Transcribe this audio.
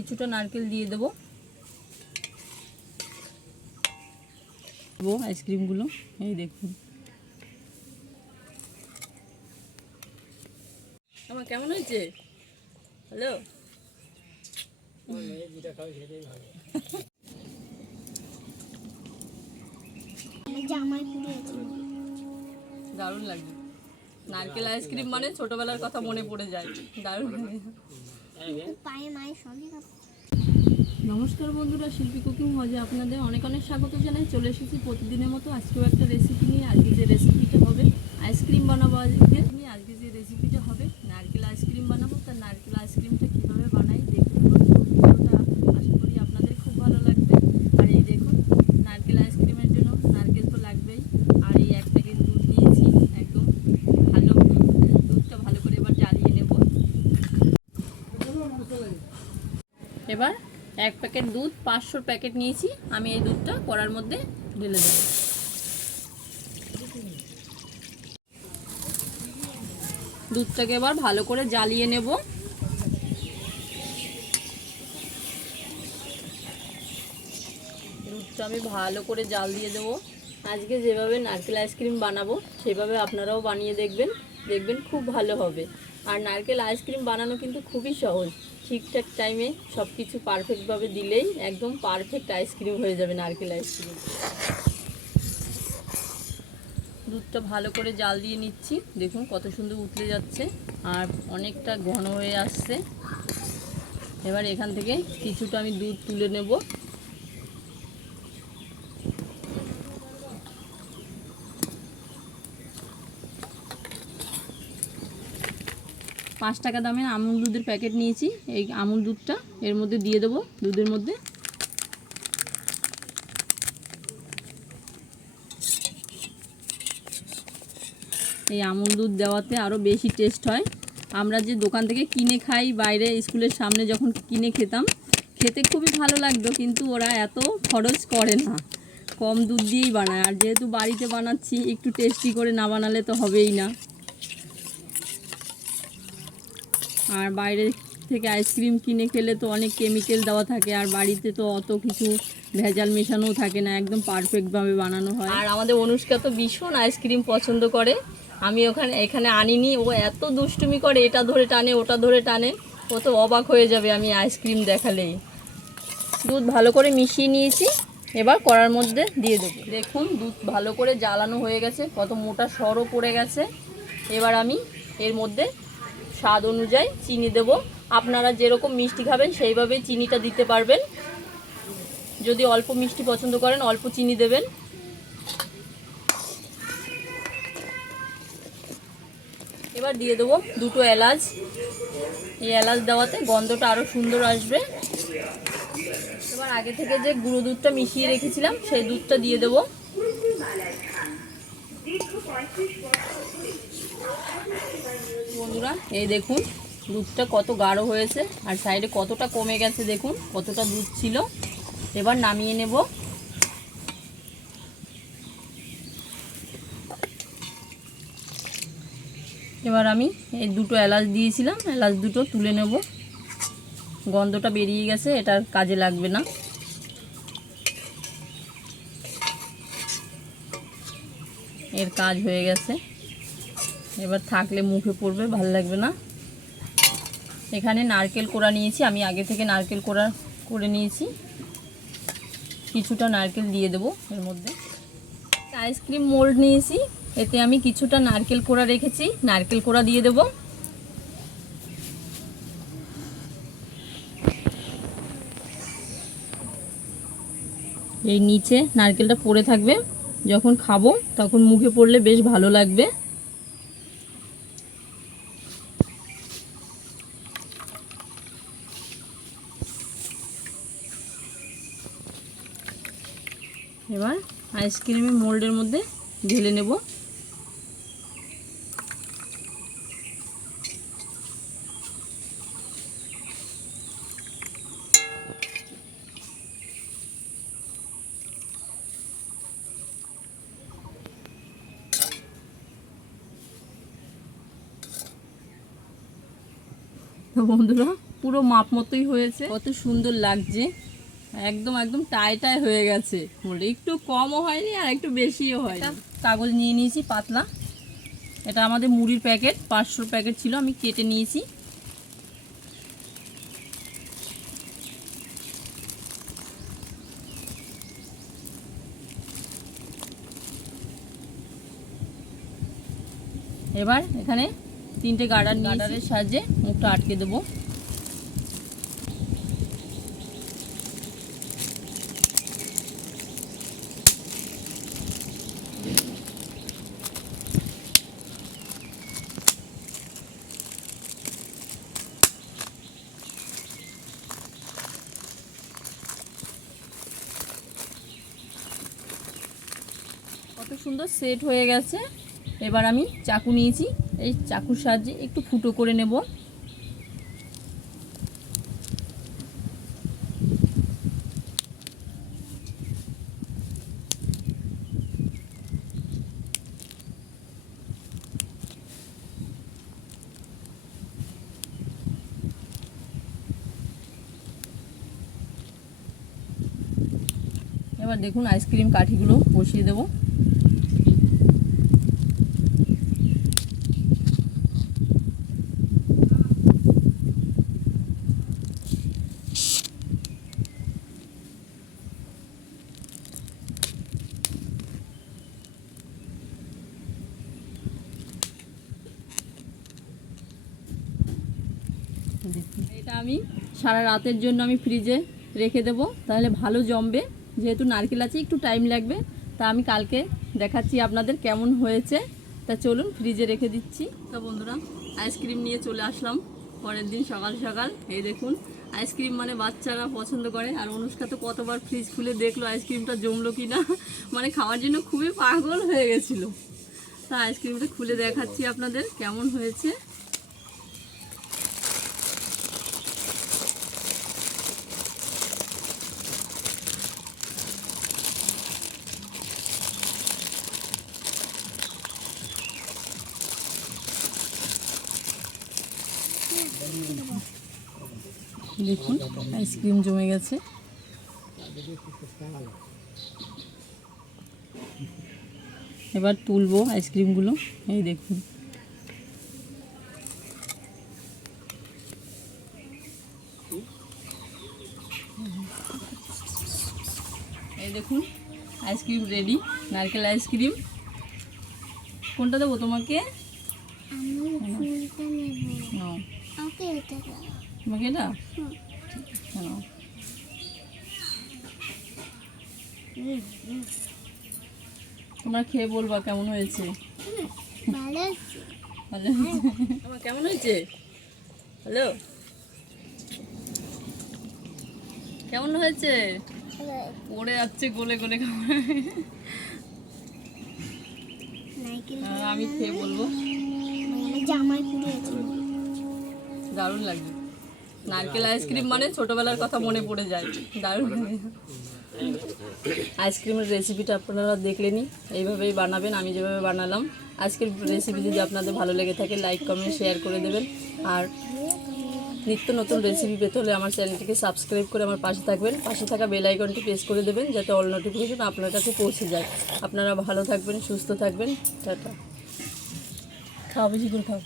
কিছুটা নারকেল দিয়ে দেবো। আইসক্রিমগুলো, এই দেখুন। আমার কেমন হয়েছে? হ্যালো? দারুণ লাগে নারকেল আইসক্রিম মানে ছোটবেলার কথা মনে পড়ে যায়। দারুণ কথা নমস্কার বন্ধুরা শিল্পী কুকিং মজা আপনাদের অনেক অনেক স্বাগত জানাই। চলে এসেছি প্রতিদিনের মতো আজকেও একটা রেসিপি নিয়ে। আজকে যে রেসিপিটা হবে আইসক্রিম বানাবো আজকে। আজকে যে রেসিপিটা হবে নারকেল আইসক্রিম বানাবো। তার নারকেল আইসক্রিমটা কীভাবে বানাই দেখতে থাকুন। ভিডিওটা আশা করি আপনাদের খুব ভালো লাগবে আর এই দেখুন নারকেল আইসক্রিমের জন্য নারকেল তো লাগবেই আর এই এক প্যাকেট দুধ নিয়েছি একদম ভালো দুধটা ভালো করে এবার জ্বালিয়ে নেব এবার এক প্যাকেট দুধ পাঁচশোর প্যাকেট নিয়েছি। আমি এই দুধটা কড়ার মধ্যে ঢেলে দেব। দুধটাকে এবার ভালো করে জ্বালিয়ে নেব। দুধটা আমি ভালো করে জাল দিয়ে দেবো। আজকে যেভাবে নারকেল আইসক্রিম বানাবো, সেভাবে আপনারাও বানিয়ে দেখবেন। দেখবেন খুব ভালো হবে। আর নারকেল আইসক্রিম বানানো কিন্তু খুবই সহজ। ঠিকঠাক টাইমে সব কিছু পারফেক্টভাবে দিলেই একদম পারফেক্ট আইসক্রিম হয়ে যাবে, নারকেল আইসক্রিম দুধটা ভালো করে জাল দিয়ে নিচ্ছি। দেখুন কত সুন্দর উতলে যাচ্ছে আর অনেকটা ঘন হয়ে আসছে। এবার এখান থেকে কিছুটা আমি দুধ তুলে নেব। পাঁচ টাকা দামের আমুল দুধের প্যাকেট নিয়েছি। এই আমুল দুধটা এর মধ্যে দিয়ে দেবো দুধের মধ্যে। এই আমুল দুধ দেওয়াতে আরও বেশি টেস্ট হয়। আমরা যে দোকান থেকে কিনে খাই, বাইরে স্কুলের সামনে যখন কিনে খেতাম, খেতে খুবই ভালো লাগতো, কিন্তু ওরা এত খরচ করে না। কম দুধ দিয়েই বানায়। আর যেহেতু বাড়িতে বানাচ্ছি, একটু টেস্টি করে না বানালে তো হবেই না। আর বাইরে থেকে আইসক্রিম কিনে খেলে তো অনেক কেমিক্যাল দেওয়া থাকে, আর বাড়িতে তো অত কিছু ভেজাল মেশানোও থাকে না, একদম পারফেক্টভাবে বানানো হয়। আর আমাদের অনুষ্কা তো ভীষণ আইসক্রিম পছন্দ করে। আমি ওখানে, এখানে আনিনি, ও এত দুষ্টুমি করে, এটা ধরে টানে, ওটা ধরে টানে, ও তো অবাক হয়ে যাবে আমি আইসক্রিম দেখালেই। দুধ ভালো করে মিশিয়ে নিয়েছি, এবার কড়ার মধ্যে দিয়ে দেবো। দেখুন, দুধ ভালো করে জ্বালানো হয়ে গেছে, কত মোটা সরও পড়ে গেছে। এবার আমি এর মধ্যে স্বাদ অনুযায়ী চিনি দেব। আপনারা যেরকম মিষ্টি খাবেন, সেইভাবেই চিনিটা দিতে পারবেন। যদি অল্প মিষ্টি পছন্দ করেন, অল্প চিনি দেবেন। এবার দিয়ে দেবো দুটো এলাচ। এই এলাচ দেওয়াতে গন্ধটা আরও সুন্দর আসবে। এবার আগে থেকে যে গুঁড়ো দুধটা মিশিয়ে রেখেছিলাম, সেই দুধটা দিয়ে দেবো। বন্ধুরা, এই দেখুন, দুধটা কত গাঢ় হয়েছে আর সাইডে কতটা কমে গেছে দেখুন, কতটা দুধ ছিল। এবার নামিয়ে নেব। এবার আমি এই দুটো এলাচ দিয়েছিলাম, এলাচ দুটো তুলে নেব। গন্ধটা বেরিয়ে গেছে, এটা আর কাজে লাগবে না। এর কাজ হয়ে গেছে। এবার থাকলে মুখে পড়বে, ভালো লাগবে না। এখানে নারকেল কোড়া নিয়েছি, আমি আগে থেকে নারকেল কোড়া করে নিয়েছি। কিছুটা নারকেল দিয়ে দেবো এর মধ্যে। আইসক্রিম মোল্ড নিয়েছি, এতে আমি কিছুটা নারকেল কোড়া রেখেছি, নারকেল কোড়া দিয়ে দেবো। এই নিচে নারকেলটা পড়ে থাকবে, যখন খাব তখন মুখে পড়লে বেশ ভালো লাগবে। এবার আইসক্রিমের মোল্ডের মধ্যে ঢেলে নেব। বন্ধুরা পুরো মাপ মতোই হয়েছে। কত সুন্দর লাগছে। একদম একদম টাই টাই হয়ে গেছে একটু কমও হয়নি আর একটু বেশিও হয়নি। কাগজ নিয়ে নিয়েছি পাতলা। এটা আমাদের মুড়ির প্যাকেট পাঁচশোর প্যাকেট ছিল আমি কেটে নিয়েছি। এবার এখানে তিনটে গার্ডার গার্ডারের সাহায্যে মুখটা আটকে দেবো কত সুন্দর সেট হয়ে গেছে। এবার আমি চাকু নিয়েছি। এই চাকুর সাহায্যে একটু ফুটো করে নেব। এবার দেখুন আইসক্রিম কাঠিগুলো বসিয়ে দেবো। এটা আমি সারা রাতের জন্য আমি ফ্রিজে রেখে দেবো। তাহলে ভালো জমবে। যেহেতু নারকেল আছে, একটু টাইম লাগবে। তা আমি কালকে দেখাচ্ছি আপনাদের কেমন হয়েছে। তা চলুন ফ্রিজে রেখে দিচ্ছি। তো বন্ধুরা আইসক্রিম নিয়ে চলে আসলাম। পরের দিন সকাল সকাল, এই দেখুন আইসক্রিম মানে বাচ্চারা পছন্দ করে। আর অনুষ্কা তো কতবার ফ্রিজ খুলে দেখল আইসক্রিমটা জমলো কি না মানে খাওয়ার জন্য খুবই পাগল হয়ে গেছিল। তা আইসক্রিমটা খুলে দেখাচ্ছি আপনাদের কেমন হয়েছে। দেখুন আইসক্রিম জমে গেছে। এবার তুলবো আইসক্রিমগুলো এই দেখুন। এই দেখুন আইসক্রিম রেডি নারকেল আইসক্রিম। কোনটা দেবো তোমাকে? তোমাকে এটা। নাও তোমরা খেয়ে বলবা কেমন হয়েছে? ভালো ভালো আমার কেমন হয়েছে? হ্যালো? কেমন হয়েছে? পড়ে যাচ্ছে গলে গলে খাবার। আমি খেয়ে বলব। আমার জামাই দারুণ লাগবে। নারকেল আইসক্রিম মানে ছোটবেলার কথা মনে পড়ে যায়। দারুণ। আইসক্রিমের রেসিপিটা আপনারা দেখলেনি এইভাবেই বানাবেন, আমি যেভাবে বানালাম। আজকের রেসিপি যদি আপনাদের ভালো লেগে থাকে লাইক কমেন্ট শেয়ার করে দেবেন। আর নিত্য নতুন রেসিপি পেতে হলে আমার চ্যানেলটিকে সাবস্ক্রাইব করে আমার পাশে থাকবেন। পাশে থাকা বেল আইকনটি প্রেস করে দেবেন, যাতে অল নোটিফিকেশন আপনার কাছে পৌঁছে যায়। আপনারা ভালো থাকবেন, সুস্থ থাকবেন। টাটা। খাও, বেশি করে খাও।